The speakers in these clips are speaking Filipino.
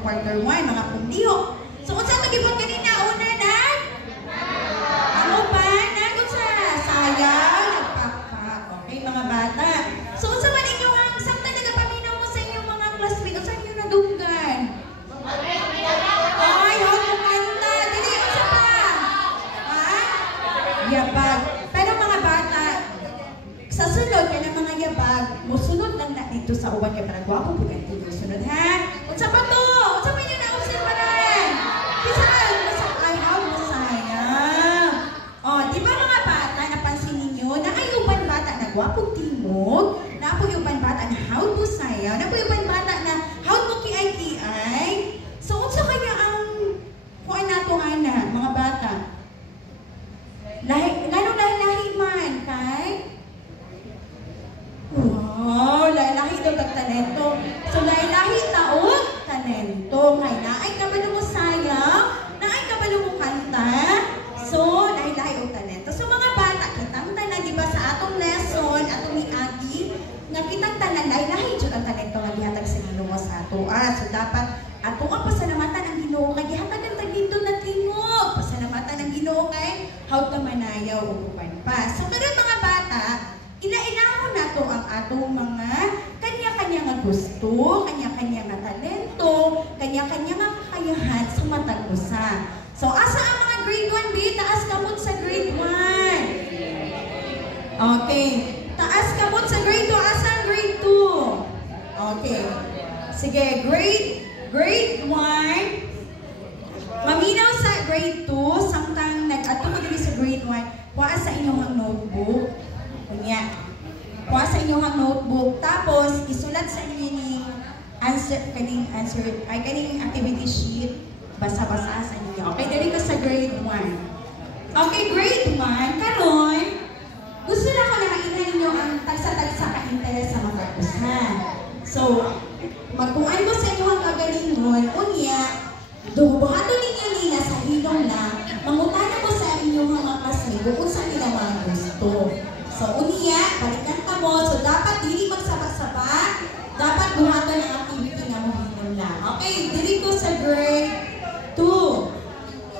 atong quarter 1, mga pundiho. So, kung saan nag-ibot kanina, una na? Ano pa? Nagod sa sayang, nagpakpak. Okay, mga bata. So, kung saan man inyo ang sakta nagapaminaw mo sa inyong mga classmate, kung saan nyo nadunggan? Ay, huwag mo kanta. Dili, kung pa? Ha? Yabag. Pero mga bata, sa sunod ka ng mga yabag, musunod lang na dito sa uwan kay para gwapo po ganito yung sunod, ha? Unsa pa to? Unsa pa yun na observaran? Kisaan, ay, how masayang. O, di ba mga bata, napansin ninyo, na ay uban bata na gwapong timog, na po yung bata na how to sayaw, na po yung bata na how to kiay-kiay. So, unsa kanya ang kuan nato ana, mga bata? Lalong lahi man, kay? Wow, lahi daw kag talento. So, lahi taon, talento. Kay naay ka ba mo sayaw? Naay ka ba mo kanta? So, lahi og talento. So, mga bata, kitang tanan, di ba sa atong lesson, atong miagi, nga kitang tanan, lahi jud ang talento nga gihatag sa Ginoo sa ato. So, dapat ato ang pasalamatan ang Ginoo kay gihatag ang tagindot na tingog. Pasalamatan ang Ginoo kay how ta manayaw ug uban pa. So, karon mga bata, ila-ilahon nato ang atong mga kanya-kanya nga gusto, kanya-kanya nga talento, kanya-kanya nga kakayahan sa matag usa. So, asa ang mga grade 1B? Taas kamot sa grade 1. Okay. Taas kamot sa grade 2. Asa ang grade 2? Okay. Sige, grade 1. Maminaw sa grade 2, samtang nag-ato mo dili sa grade 1, kuha sa inyong notebook. Kunya. Kuha sa inyong notebook. Tapos, isulat sa inyong kaning activity sheet. Basa-basa sa inyo. Okay, dali ka sa grade 1. Okay, grade 1. Karon, gusto na ko na makita ninyo ang tagsa-tagsa ka-interest sa mga kursuhan. So, magkuhan ko sa inyo ang kagalingon, unya, buhato ninyo nila sa hilong na, mangutana ko sa inyong mga classmate kung saan nila mga gusto. So, unya, balikan ka mo. So, dapat dili magsaba-saba. Dapat buhaton ang activity na mo hilong lang. Okay, dili ko sa grade 2.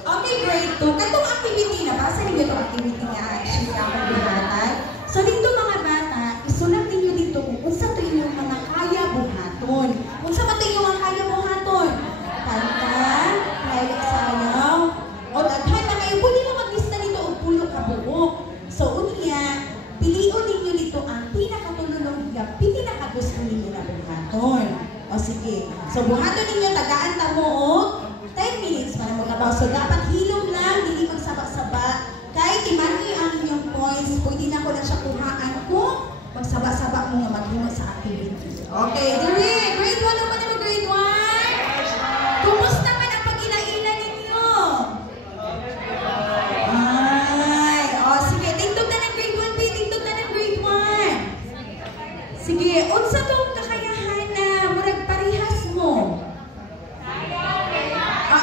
Okay, grade 2. Katong activity na, basa ninyo itong activity nga actually ako buhatan. So, dito mga bata, isulat ninyo dito kung unsa to inyong mga kaya buhaton. Unsa man to inyong mga kaya buhaton? Kanta, kaya sayaw, o daghan na kayo. Pwede mo maglista nito og pulo ka buok. So, unya, piliun ninyo dito ang pinakatulunong higap, pinakagusto ninyo na buhaton. O sige. So, buhaton ninyo, tagaan ta mo og 10 minutes para mo kabaw. So, dapat hilom lang, hindi magsaba-saba. Kahit imani ang inyong points, pwede na ko lang siya kuhaan kung magsaba-saba mo nga maghimo sa activity. Okay, dire, grade 1 naman naman, grade 1. Kumusta man ang pag-ila-ila ninyo? Ay, o sige, tingtog na ng grade 1B, tingtog na ng grade 1. Sige, unsa tong kakayahan na murag parihas mo?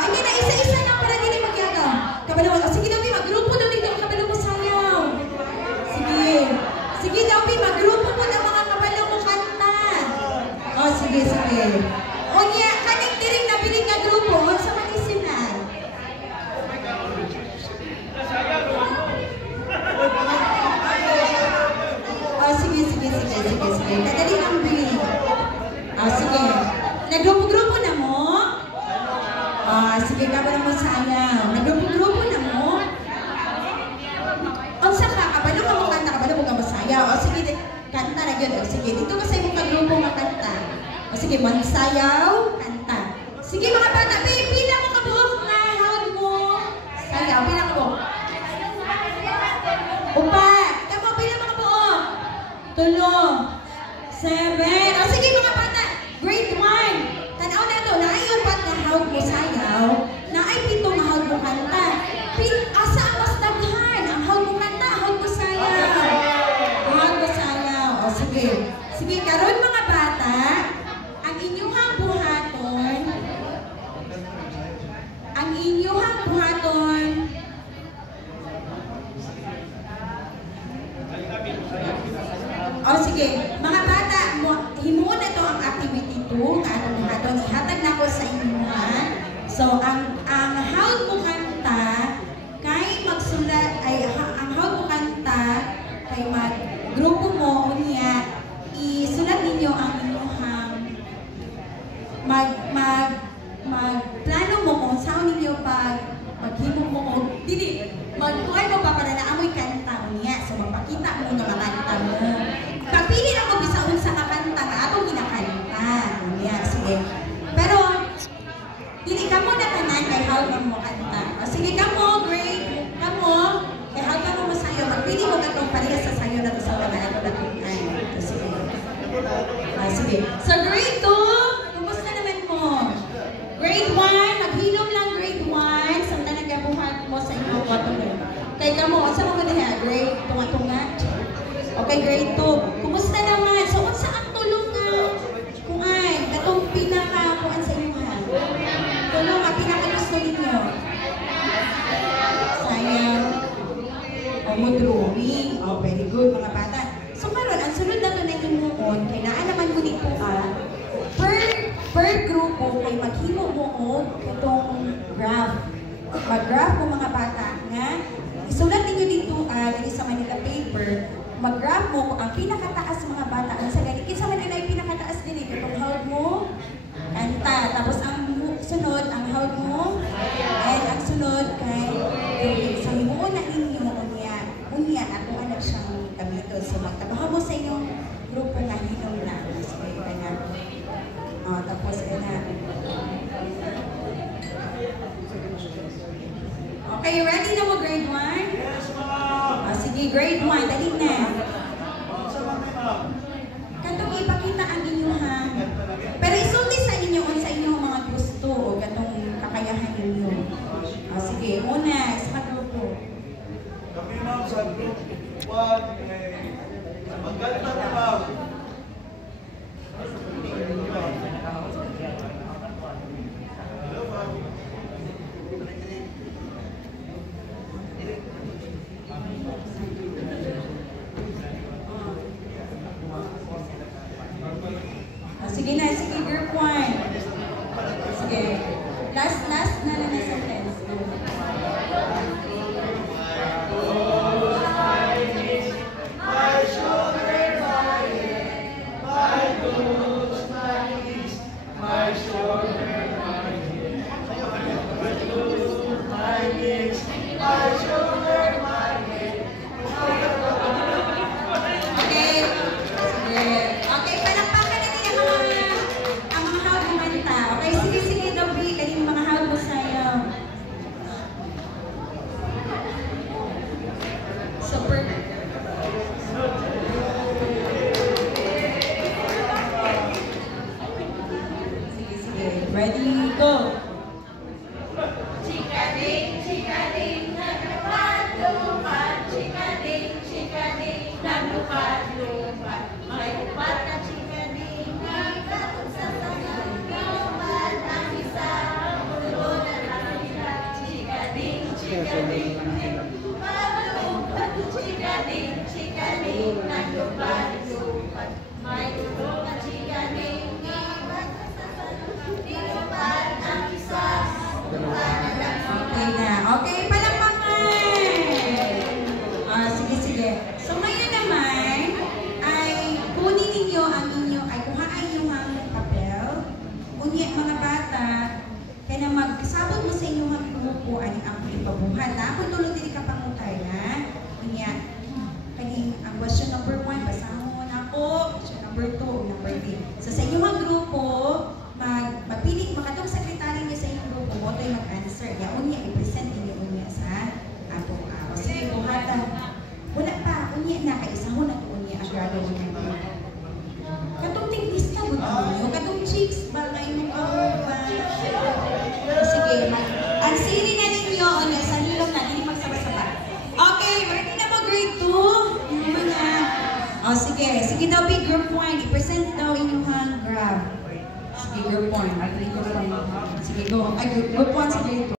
Hindi na, isa-isa na para dili magyagaw. Kabalo, sige daw, magrupo daw dito, kabalo mo sayaw. Sige. Sige daw, magrupo mo ng mga kabalo mo kanta. Sige. O niya, kaning tiring na piling na grupo, sa manisin na. Sige. Kadali ang biling. Sige. Nagrupo-grupo na mo? Sige, kabalo mo sayaw. Nagrupo-grupo na mo? Unsa ka, kabalo ka mo kanta, kabalo mo ka masayaw. Sige, kanta na yun. Sige, dito ka sa imong kagrupo makanta. Sige, magsayaw, kanta. Sige mga bata, pila mo kabuok na hawag mo. Sayaw, pila ka buok. Upat. Tama, pila mo kabuok. 3, 7. Sige mga bata, grade 1. Tanaw na ito, naay upat na hawag mo sayaw, naay 7 na hawag mo kanta. Asa ang mas daghan? Ang hawag mo kanta, hawag mo sayaw. Hawag mo sayaw. Sige, karon mga bata, ang inyong buhaton, sige, mga bata, himuon na ito ang activity 2, nga atong buhaton, ihatag na ko sa inyo So, ang hawd mo kanta, kay magsulat, ang hawd mo kanta, kay grupo mo, unya, isulat ninyo ang inyong magplano mo kung saan ninyo maghimo mo kung magkuhan mo pa para naamoy kanta unya. So, magpakita mo nga makanta mo. Kapili na mo bisa unsa ka kanta nga atong ginakanta. Unya, sige. Pero, dili ka mo na tanan kay hawd mo kanta. O, sige ka mo, great. Kamo, kay hawd mo sayo. Magpili mo katong parehas sa sayo na to sa mga ato na tunan. Sige. Sige. So, grade 2, kumusta naman mo? Grade 1, naghilom lang grade 1. Samtang nagabuhat mo sa inyong wato na. Kay kamo, unsa mo diha? Grade tunga-tunga? Okay, grade 2. Kumusta naman? So, unsa ang tulong nga? Kuan, katong kuan sa inyo ha? Tulong nga, pinaka-gusto ninyo? Sayang. O, mo drawing. Oh, very good, mga bata. So, karon ang sunod na to na imuon, kay naalaman mo dito per grupo, kay maghimo mo og itong graph. Mag-graph mo mga bata nga, isulat ninyo dito dito sa Manila paper, mag-graph mo kung ang pinakataas mga bata, ang sa ganit, kinsa man ay pinakataas din ito, itong hawd mo, kanta. Tapos ang sunod, ang hawd mo, and ang sunod kay sa himuon na ninyo, unya, ako anak siyang gamiton. So, magtabahan mo sa inyong grupo nga hinom na. So, kanya. Tapos, okay, ready na mo grade 1? Yes, ma'am! Sige, grade 1, dali na. Katong ipakita ang inyong pero isulti sa inyo sa inyong mga gusto o katong kakayahan ninyo. Sige, una, sa grupo. Kami ma'am sa group 1, magkanta na ma'am. Hello ma'am. Sige na, sige group 1. Sige. Last na sentence. Ready, go! Chikading, chikading, naglupat-lupat. Chikading, chikading, naglupat-lupat. May upat na chikading, nagkatong sa sasagot. Lupat ang isa, tulod ang isa. Chikading, chikading, naglupat-lupat. Chikading, chikading, naglupat-lupat. May tulog na chikading, Okay na. Okay, palakpakan! Sige. So, ngayon naman, ay kunin ninyo ang kuhaan inyong papel. Unya, mga bata, kaya na magsabot mo sa inyong grupo ang ipabuhat. Kung tulog din ka pangutay na, unya, ang question number 1, basahan mo na po. Question number 2, number 3. So, sa inyong grupo, magpili, makatong sekretary niyo sa inyong grupo mo, ito'y mag-answer. Unya, i-present niyo unya sa ato. Sige, buhatan. Wala pa, unya na, kaisa mo na ito unya ang gagawin niyo. Katong tinglista, buto niyo. Katong chicks, ba ngayon sige, ang siri na ninyo, unya, sa hilong na, hindi magsaba-saba. Okay, ready na mo, grade 2? Sige daw, big group 1, i-present daw inyong graph. Sige, group 1. Sige, go. Group 1, sige.